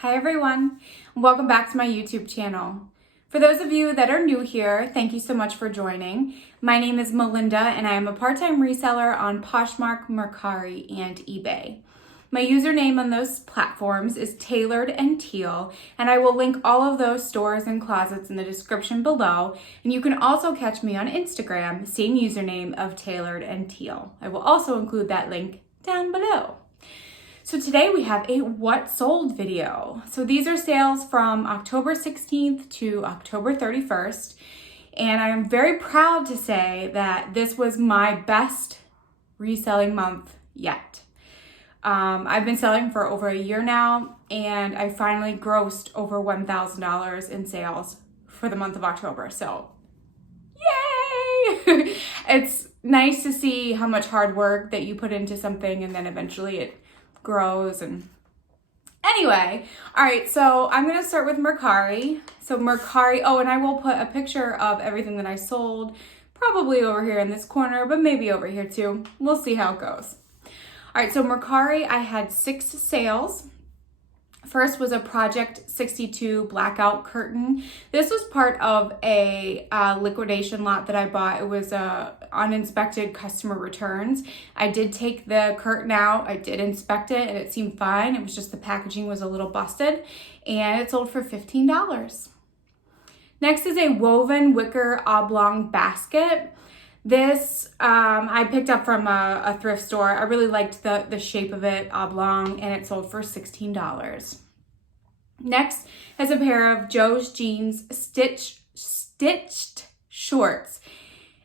Hi everyone, welcome back to my YouTube channel. For those of you that are new here, thank you so much for joining. My name is Melinda and I am a part-time reseller on Poshmark, Mercari, and eBay. My username on those platforms is Tailored and Teal, and I will link all of those stores and closets in the description below, and you can also catch me on Instagram, same username of Tailored and Teal. I will also include that link down below. So today we have a what sold video. So these are sales from October 16th to October 31st. And I am very proud to say that this was my best reselling month yet. I've been selling for over a year now, and I finally grossed over $1,000 in sales for the month of October. So yay! It's nice to see how much hard work that you put into something and then eventually it grows. And anyway, all right, so I'm gonna start with Mercari. So Mercari, oh, and I will put a picture of everything that I sold, probably over here in this corner, but maybe over here too. We'll see how it goes. All right, so Mercari, I had 6 sales. First was a Project 62 blackout curtain. This was part of a liquidation lot that I bought. It was uninspected customer returns. I did take the curtain out. I did inspect it and it seemed fine. It was just the packaging was a little busted, and it sold for $15. Next is a woven wicker oblong basket. This I picked up from a thrift store. I really liked the shape of it, oblong, and it sold for $16. Next is a pair of Joe's Jeans stitched shorts.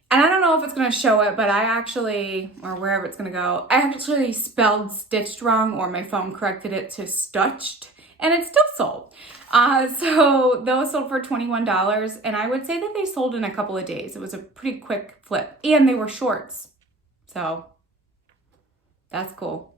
And I don't know if it's going to show it, but I actually, or wherever it's going to go, I actually spelled stitched wrong, or my phone corrected it to stutched, and it still sold. So those sold for $21, and I would say that they sold in a couple of days. It was a pretty quick flip, and they were shorts. So that's cool.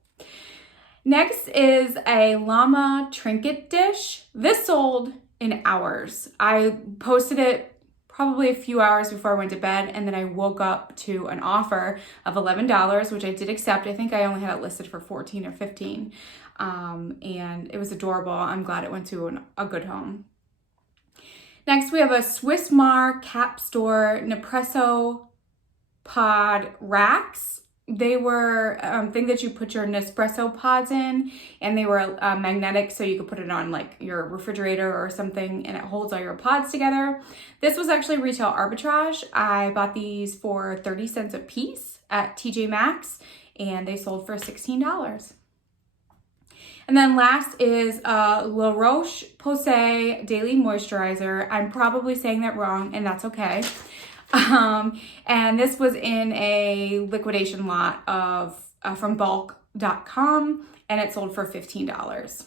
Next is a llama trinket dish. This sold in hours. I posted it probably a few hours before I went to bed, and then I woke up to an offer of $11, which I did accept. I think I only had it listed for $14 or $15. And it was adorable. I'm glad it went to a good home. Next, we have a Swiss Mar Cap Store Nespresso pod racks. They were thing that you put your Nespresso pods in, and they were magnetic, so you could put it on like your refrigerator or something, and it holds all your pods together. This was actually retail arbitrage. I bought these for 30 cents a piece at TJ Maxx, and they sold for $16. And then last is La Roche-Posay Daily Moisturizer. I'm probably saying that wrong, and that's okay. And this was in a liquidation lot of from bulk.com, and it sold for $15.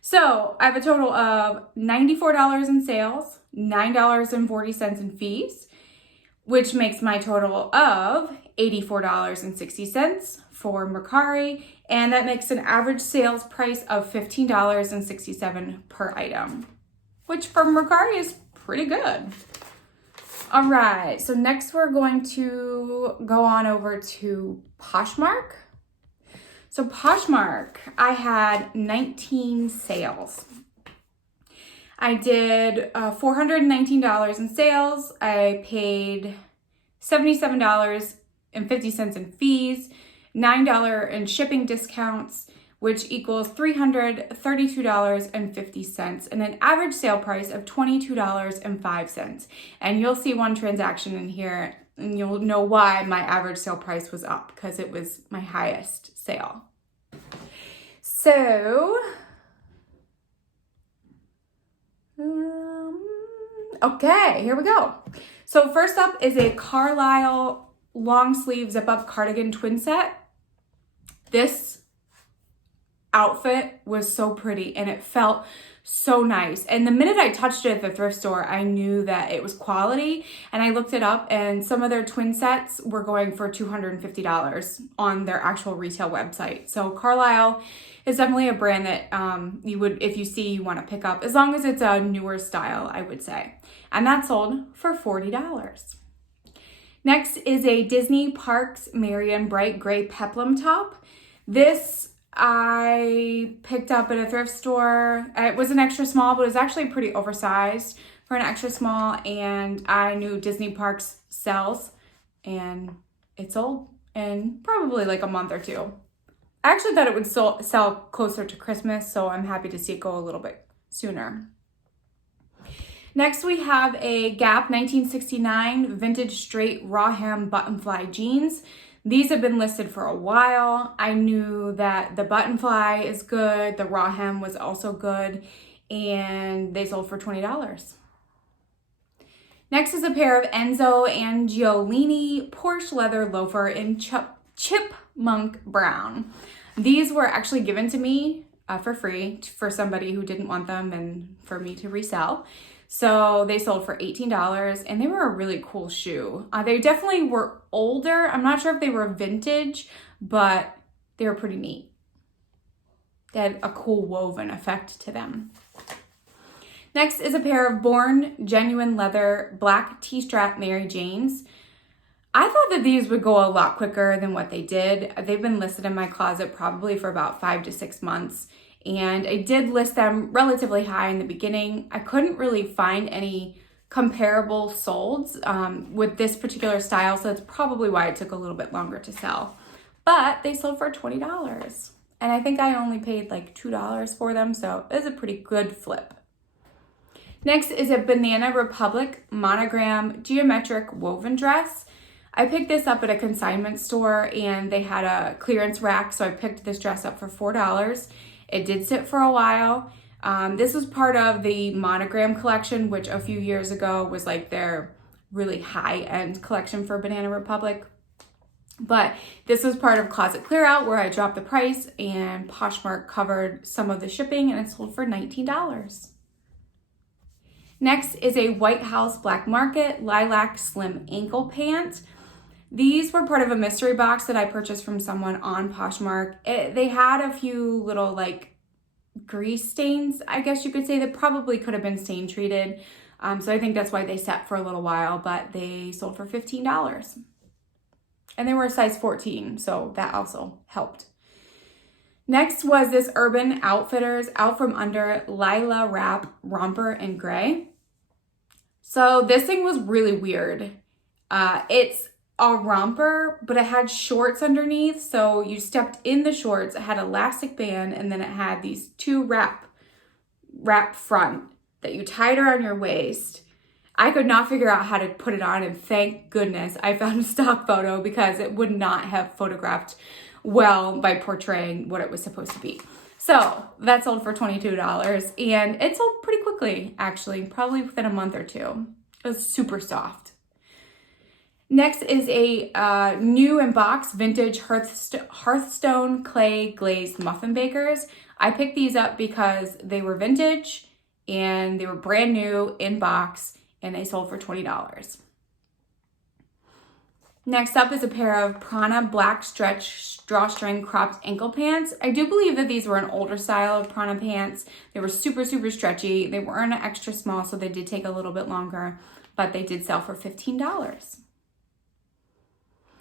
So I have a total of $94 in sales, $9.40 in fees, which makes my total of $84.60 for Mercari, and that makes an average sales price of $15.67 per item, which for Mercari is pretty good. All right, so next we're going to go on over to Poshmark. So Poshmark, I had 19 sales. I did $419 in sales. I paid $77.50 in fees, $9 in shipping discounts, which equals $332.50, and an average sale price of $22.05. And you'll see one transaction in here, and you'll know why my average sale price was up, because it was my highest sale. So, okay, here we go. So first up is a Carlisle long sleeve zip up cardigan twin set. This outfit was so pretty and it felt so nice. And the minute I touched it at the thrift store, I knew that it was quality, and I looked it up, and some of their twin sets were going for $250 on their actual retail website. So Carlisle is definitely a brand that you would, if you see, you want to pick up, as long as it's a newer style, I would say. And that sold for $40. Next is a Disney Parks Marion bright gray peplum top. This I picked up at a thrift store. It was an extra small, but it was actually pretty oversized for an extra small, and I knew Disney Parks sells, and it sold in probably like a month or two. I actually thought it would sell closer to Christmas, so I'm happy to see it go a little bit sooner. Next, we have a Gap 1969 vintage straight raw hem button fly jeans. These have been listed for a while. I knew that the button fly is good, the raw hem was also good, and they sold for $20. Next is a pair of Enzo Angiolini Porsche leather loafer in chipmunk brown. These were actually given to me for free for somebody who didn't want them and for me to resell. So they sold for $18, and they were a really cool shoe. They definitely were older. I'm not sure if they were vintage, but they were pretty neat. They had a cool woven effect to them. Next is a pair of Born Genuine Leather black T-strap Mary Janes. I thought that these would go a lot quicker than what they did. They've been listed in my closet probably for about 5 to 6 months. And I did list them relatively high in the beginning. I couldn't really find any comparable solds with this particular style, so that's probably why it took a little bit longer to sell. But they sold for $20. And I think I only paid like $2 for them, so it was a pretty good flip. Next is a Banana Republic monogram geometric woven dress. I picked this up at a consignment store, and they had a clearance rack, so I picked this dress up for $4. It did sit for a while. This was part of the monogram collection, which a few years ago was like their really high-end collection for Banana Republic. But this was part of Closet Clear Out, where I dropped the price, and Poshmark covered some of the shipping, and it sold for $19. Next is a White House Black Market lilac slim ankle pant. These were part of a mystery box that I purchased from someone on Poshmark. They had a few little like grease stains, I guess you could say, that probably could have been stain treated. So I think that's why they sat for a little while, but they sold for $15. And they were a size 14, so that also helped. Next was this Urban Outfitters Out From Under Lila Wrap Romper in gray. So this thing was really weird. It's a romper, but it had shorts underneath. So you stepped in the shorts, it had an elastic band, and then it had these two wrap front that you tied around your waist. I could not figure out how to put it on, and thank goodness I found a stock photo, because it would not have photographed well by portraying what it was supposed to be. So that sold for $22, and it sold pretty quickly, actually, probably within a month or two. It was super soft. Next is a new in box vintage Hearthstone clay glazed muffin bakers. I picked these up because they were vintage and they were brand new in box, and they sold for $20. Next up is a pair of Prana black stretch drawstring cropped ankle pants. I do believe that these were an older style of Prana pants. They were super, super stretchy. They weren't an extra small, so they did take a little bit longer, but they did sell for $15.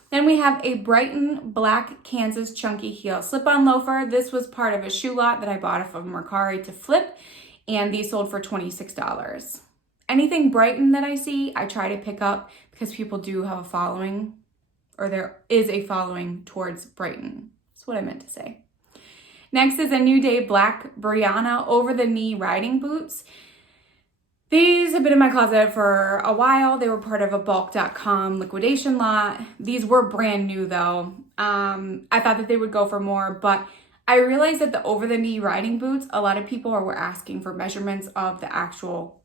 Then we have a Brighton black Kansas chunky heel slip-on loafer. This was part of a shoe lot that I bought from Mercari to flip, and these sold for $26. Anything Brighton that I see, I try to pick up because people do have a following, or there is a following towards Brighton. That's what I meant to say. Next is a New Day black Brianna over-the-knee riding boots. These have been in my closet for a while. They were part of a bulk.com liquidation lot. These were brand new though. I thought that they would go for more, but I realized that the over-the-knee riding boots, a lot of people were asking for measurements of the actual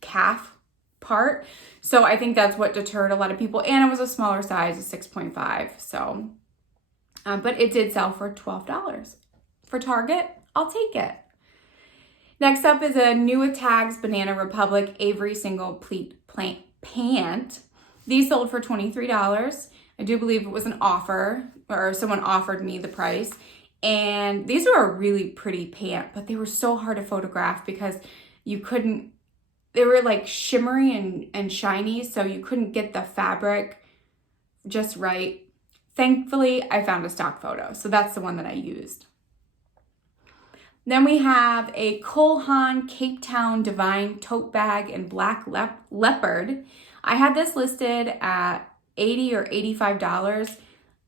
calf part. So I think that's what deterred a lot of people. And it was a smaller size, a 6.5. So, but it did sell for $12. For Target, I'll take it. Next up is a new with tags Banana Republic Avery single pleat pant. These sold for $23. I do believe it was an offer, or someone offered me the price. And these were a really pretty pant, but they were so hard to photograph because you couldn't, they were like shimmery and shiny, so you couldn't get the fabric just right. Thankfully, I found a stock photo, so that's the one that I used. Then we have a Cole Haan Cape Town Divine tote bag in black leopard. I had this listed at $80 or $85.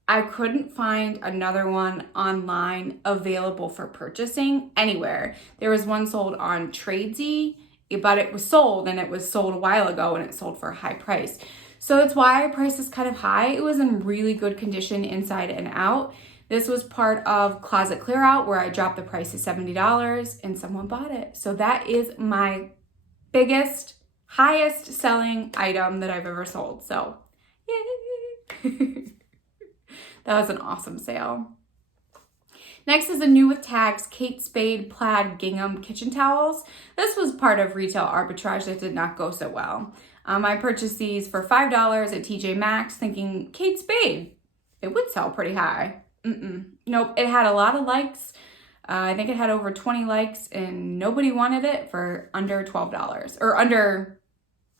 I couldn't find another one online available for purchasing anywhere. There was one sold on Tradesy, but it was sold, and it was sold a while ago, and it sold for a high price. So that's why I priced this kind of high. It was in really good condition inside and out. This was part of Closet Clear Out, where I dropped the price to $70 and someone bought it. So that is my biggest, highest selling item that I've ever sold. So yay! That was an awesome sale. Next is a new with tags Kate Spade plaid gingham kitchen towels. This was part of retail arbitrage that did not go so well. I purchased these for $5 at TJ Maxx thinking Kate Spade, it would sell pretty high. Nope, it had a lot of likes. I think it had over 20 likes and nobody wanted it for under $12 or under,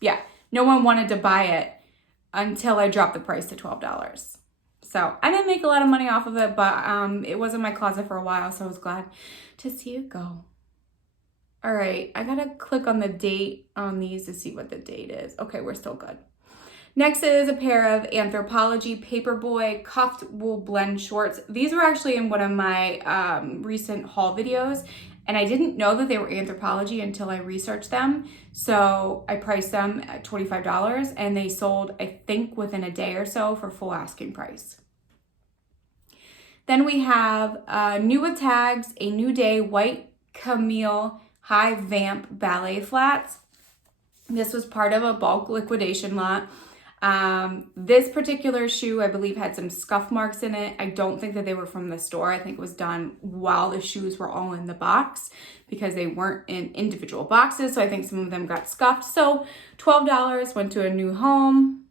yeah, no one wanted to buy it until I dropped the price to $12. So I didn't make a lot of money off of it, but it was in my closet for a while, so I was glad to see it go. All right, I gotta click on the date on these to see what the date is. Okay, we're still good. Next is a pair of Anthropologie Paperboy Cuffed Wool Blend Shorts. These were actually in one of my recent haul videos, and I didn't know that they were Anthropologie until I researched them. So I priced them at $25, and they sold, I think, within a day or so for full asking price. Then we have new with tags, a New Day White Camille High Vamp Ballet Flats. This was part of a bulk liquidation lot. This particular shoe, I believe, had some scuff marks in it. I don't think that they were from the store. I think it was done while the shoes were all in the box because they weren't in individual boxes. So I think some of them got scuffed. So $12 went to a new home.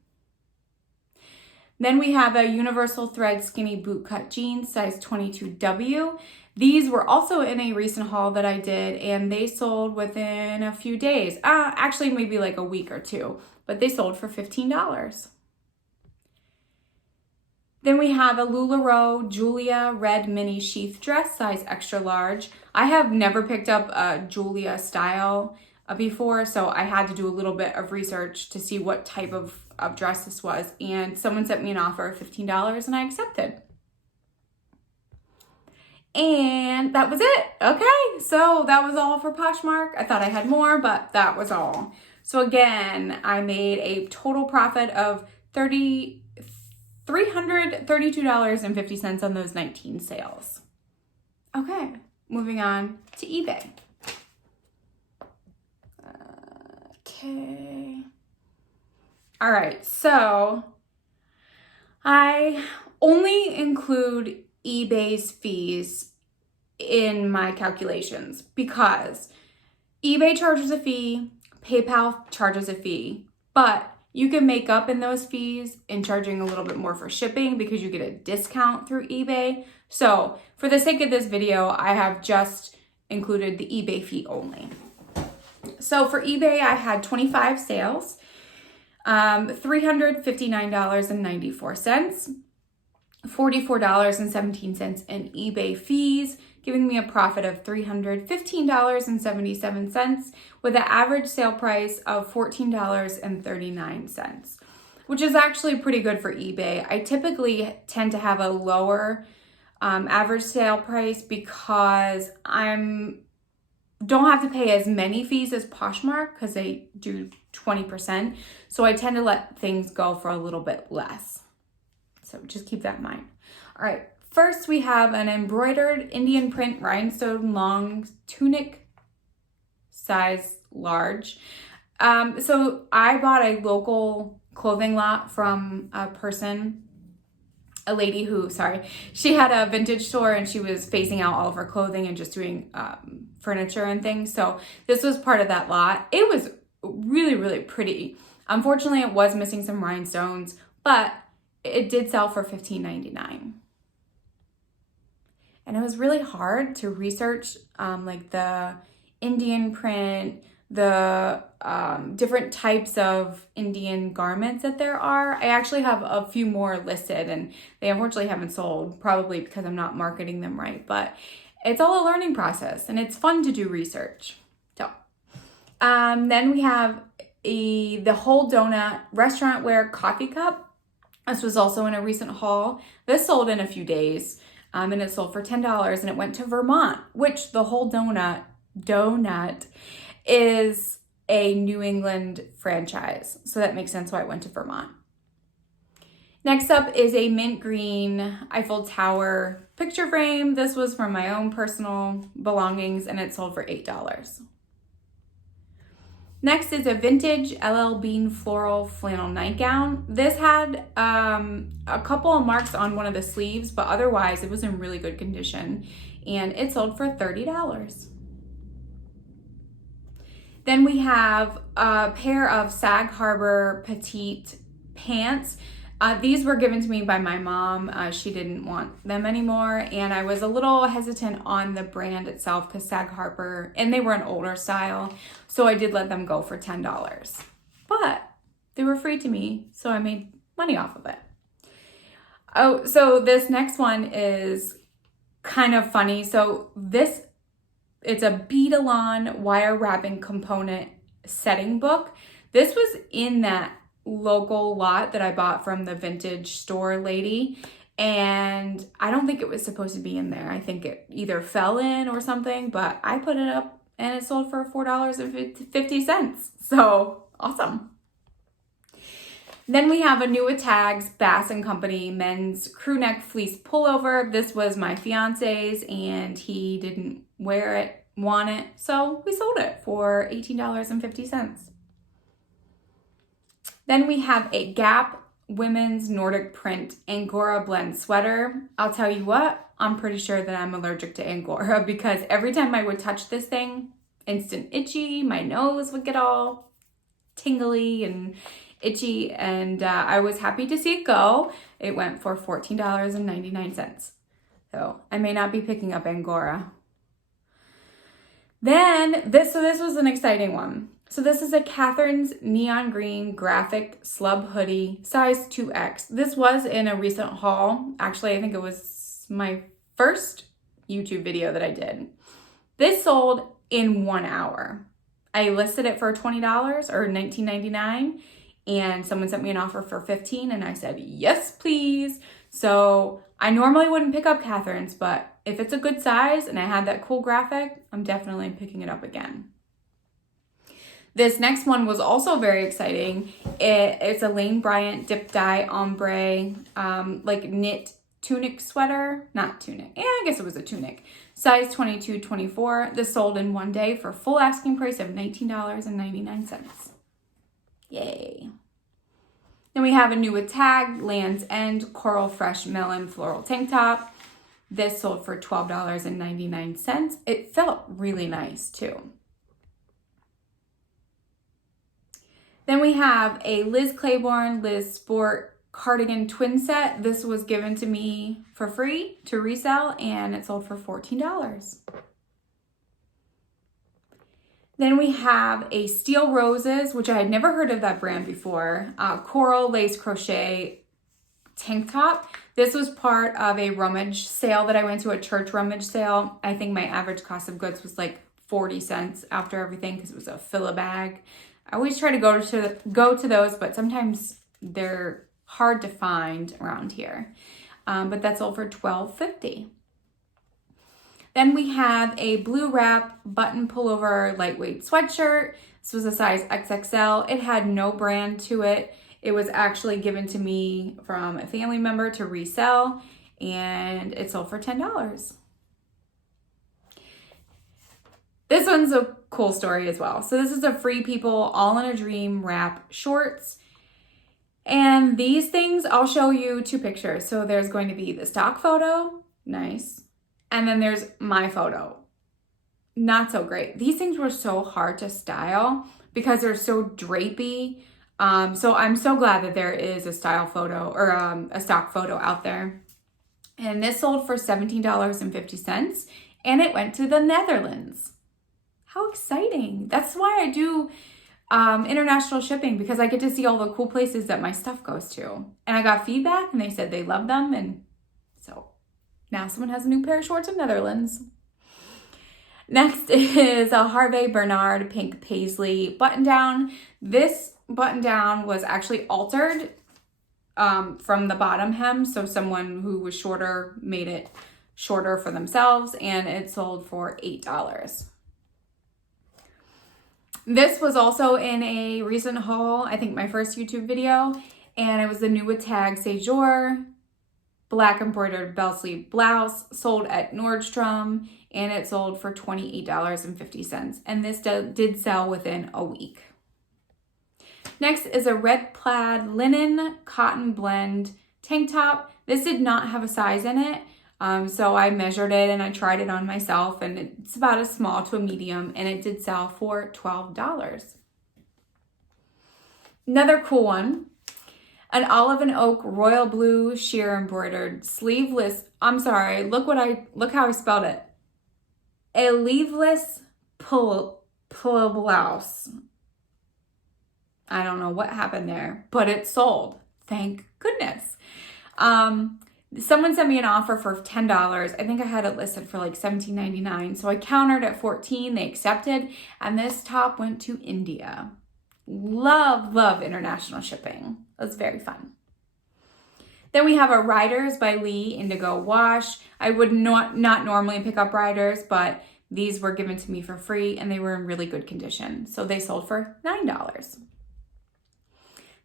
Then we have a Universal Thread Skinny Bootcut Jeans, size 22W. These were also in a recent haul that I did, and they sold within a few days. Actually, maybe like a week or two, but they sold for $15. Then we have a LuLaRoe Julia Red Mini Sheath Dress, size extra large. I have never picked up a Julia style before, so I had to do a little bit of research to see what type of dress this was, and someone sent me an offer of $15 and I accepted. And that was it. Okay, so that was all for Poshmark. I thought I had more, but that was all. So again, I made a total profit of $332.50 on those 19 sales. Okay, moving on to eBay. Okay. All right, so I only include eBay's fees in my calculations because eBay charges a fee, PayPal charges a fee, but you can make up in those fees in charging a little bit more for shipping because you get a discount through eBay. So for the sake of this video, I have just included the eBay fee only. So for eBay, I had 25 sales, $359.94, $44.17 in eBay fees, giving me a profit of $315.77 with an average sale price of $14.39, which is actually pretty good for eBay. I typically tend to have a lower average sale price because don't have to pay as many fees as Poshmark because they do 20%. So I tend to let things go for a little bit less. So just keep that in mind. All right, first we have an embroidered Indian print rhinestone long tunic, size large. So I bought a local clothing lot from a lady who, she had a vintage store and she was phasing out all of her clothing and just doing furniture and things. So this was part of that lot. It was really, really pretty. Unfortunately, it was missing some rhinestones, but it did sell for $15.99. And it was really hard to research like the Indian print, the different types of Indian garments that there are. I actually have a few more listed and they unfortunately haven't sold, probably because I'm not marketing them right. But it's all a learning process and it's fun to do research. So, then we have the Whole Donut restaurant wear coffee cup. This was also in a recent haul. This sold in a few days, and it sold for $10, and it went to Vermont, which the Whole Donut is a New England franchise. So that makes sense why it went to Vermont. Next up is a mint green Eiffel Tower picture frame. This was from my own personal belongings, and it sold for $8. Next is a vintage LL Bean floral flannel nightgown. This had a couple of marks on one of the sleeves, but otherwise it was in really good condition, and it sold for $30. Then we have a pair of Sag Harbor petite pants. These were given to me by my mom. She didn't want them anymore, and I was a little hesitant on the brand itself because Sag Harbor, and they were an older style, so I did let them go for $10. But they were free to me, so I made money off of it. Oh, so this next one is kind of funny. So it's a bead-along wire wrapping component setting book. This was in that local lot that I bought from the vintage store lady, and I don't think it was supposed to be in there. I think it either fell in or something, but I put it up and it sold for $4.50. So awesome. Then we have a new Tags Bass & Company men's crew neck fleece pullover. This was my fiance's and he didn't want it, so we sold it for $18.50. Then we have a Gap women's Nordic print Angora blend sweater. I'll tell you what, I'm pretty sure that I'm allergic to Angora because every time I would touch this thing, instant itchy, my nose would get all tingly and itchy, and I was happy to see it go. It went for $14.99. So I may not be picking up Angora. Then this was an exciting one. So this is a Catherine's neon green graphic slub hoodie, size 2X. This was in a recent haul. Actually, I think it was my first YouTube video that I did. This sold in 1 hour. I listed it for $20 or $19.99, and someone sent me an offer for $15, and I said, yes, please. So I normally wouldn't pick up Catherine's, but if it's a good size and I had that cool graphic, I'm definitely picking it up again. This next one was also very exciting. It's a Lane Bryant dip dye ombre, like knit tunic sweater. Not tunic. Yeah, I guess it was a tunic. Size 22-24. This sold in 1 day for full asking price of $19.99. Yay. Then we have a new Tag Land's End Coral Fresh Melon Floral Tank Top. This sold for $12.99. It felt really nice too. Then we have a Liz Claiborne Liz Sport cardigan twin set. This was given to me for free to resell, and it sold for $14. Then we have a Steel Roses, which I had never heard of that brand before, coral lace crochet tank top. This was part of a rummage sale that I went to, a church rummage sale. I think my average cost of goods was like 40 cents after everything because it was a fill a bag. I always try to go to those, but sometimes they're hard to find around here. But that's all for $12.50. Then we have a blue wrap button pullover lightweight sweatshirt. This was a size XXL. It had no brand to it. It was actually given to me from a family member to resell, and it sold for $10. This one's a cool story as well. So this is a Free People All in a Dream wrap shorts. And these things, I'll show you 2 pictures. So there's going to be the stock photo, nice. And then there's my photo, not so great. These things were so hard to style because they're so drapey. So I'm so glad that there is a style photo or a stock photo out there. And this sold for $17.50, and it went to the Netherlands. How exciting. That's why I do international shipping, because I get to see all the cool places that my stuff goes to. And I got feedback and they said they love them. And so now someone has a new pair of shorts in Netherlands. Next is a Harvey Bernard pink paisley button down. This button down was actually altered from the bottom hem. So someone who was shorter made it shorter for themselves, and it sold for $8. This was also in a recent haul, I think my first YouTube video, and it was the new with tag Séjour black embroidered bell sleeve blouse, sold at Nordstrom, and it sold for $28.50. And this did sell within a week. Next is a red plaid linen cotton blend tank top. This did not have a size in it. So I measured it and I tried it on myself, and it's about a small to a medium, and it did sell for $12. Another cool one, an olive and oak royal blue sheer embroidered sleeveless, look how I spelled it. A sleeveless pull blouse. I don't know what happened there, but it sold. Thank goodness. Someone sent me an offer for $10. I think I had it listed for like $17.99. So I countered at $14. They accepted. And this top went to India. Love international shipping. It was very fun. Then we have a Riders by Lee Indigo Wash. I would not normally pick up Riders, but these were given to me for free and they were in really good condition. So they sold for $9.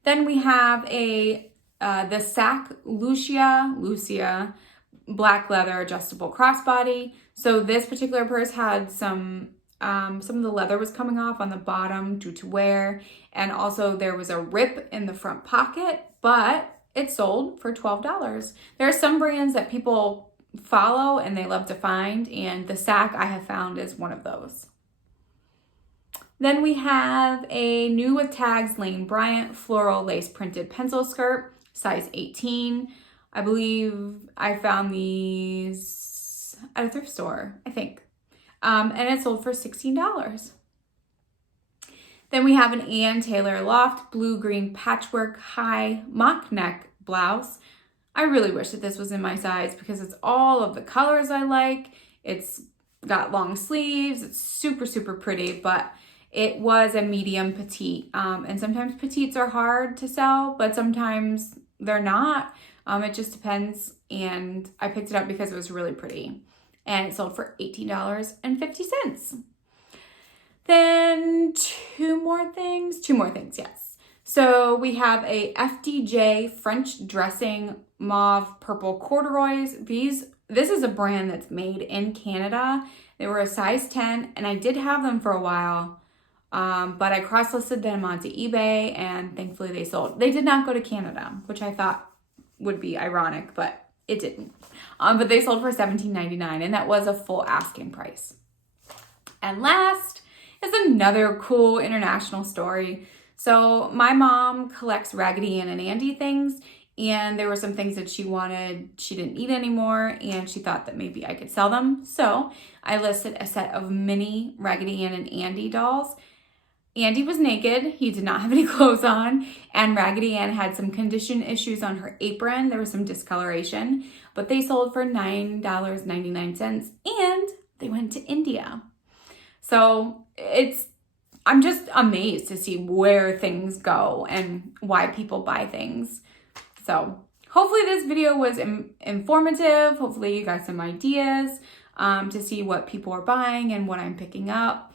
Then we have the Sac Lucia black leather adjustable crossbody. So this particular purse had some of the leather was coming off on the bottom due to wear, and also there was a rip in the front pocket, but it sold for $12. There are some brands that people follow and they love to find, and the Sac I have found is one of those. Then we have a new with tags Lane Bryant floral lace printed pencil skirt, size 18. I believe I found these at a thrift store, I think. And it sold for $16. Then we have an Ann Taylor Loft blue-green patchwork high mock neck blouse. I really wish that this was in my size because it's all of the colors I like. It's got long sleeves. It's super, super pretty, but it was a medium petite. And sometimes petites are hard to sell, but sometimes they're not. It just depends. And I picked it up because it was really pretty. And it sold for $18.50. Then two more things, yes. So we have a FDJ French dressing mauve purple corduroys. This is a brand that's made in Canada. They were a size 10 and I did have them for a while. But I cross-listed them onto eBay and thankfully they sold. They did not go to Canada, which I thought would be ironic, but it didn't. But they sold for $17.99 and that was a full asking price. And last is another cool international story. So my mom collects Raggedy Ann and Andy things, and there were some things that she wanted, she didn't need anymore, and she thought that maybe I could sell them. So I listed a set of mini Raggedy Ann and Andy dolls. Andy was naked, he did not have any clothes on, and Raggedy Ann had some condition issues on her apron. There was some discoloration, but they sold for $9.99 and they went to India. So I'm just amazed to see where things go and why people buy things. So hopefully this video was informative. Hopefully you got some ideas to see what people are buying and what I'm picking up.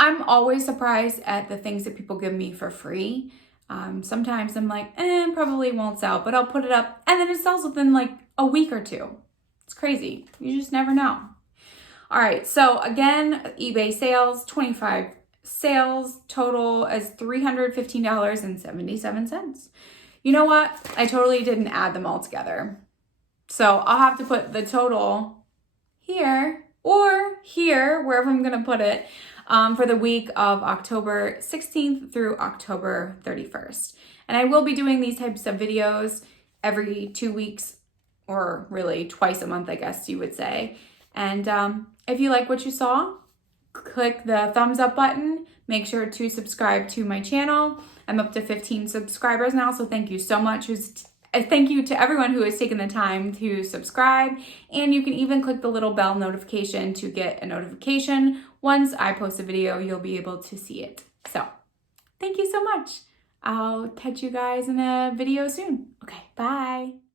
I'm always surprised at the things that people give me for free. Sometimes I'm like, probably won't sell, but I'll put it up and then it sells within like a week or two. It's crazy. You just never know. All right, so again, eBay sales, 25 sales, total as $315.77. You know what? I totally didn't add them all together. So I'll have to put the total here or here, wherever I'm gonna put it, for the week of October 16th through October 31st. And I will be doing these types of videos every 2 weeks, or really twice a month, I guess you would say. And if you like what you saw, click the thumbs up button. Make sure to subscribe to my channel. I'm up to 15 subscribers now, so thank you so much thank you to everyone who has taken the time to subscribe, and you can even click the little bell notification to get a notification. Once I post a video, you'll be able to see it. So thank you so much. I'll catch you guys in a video soon. Okay, bye.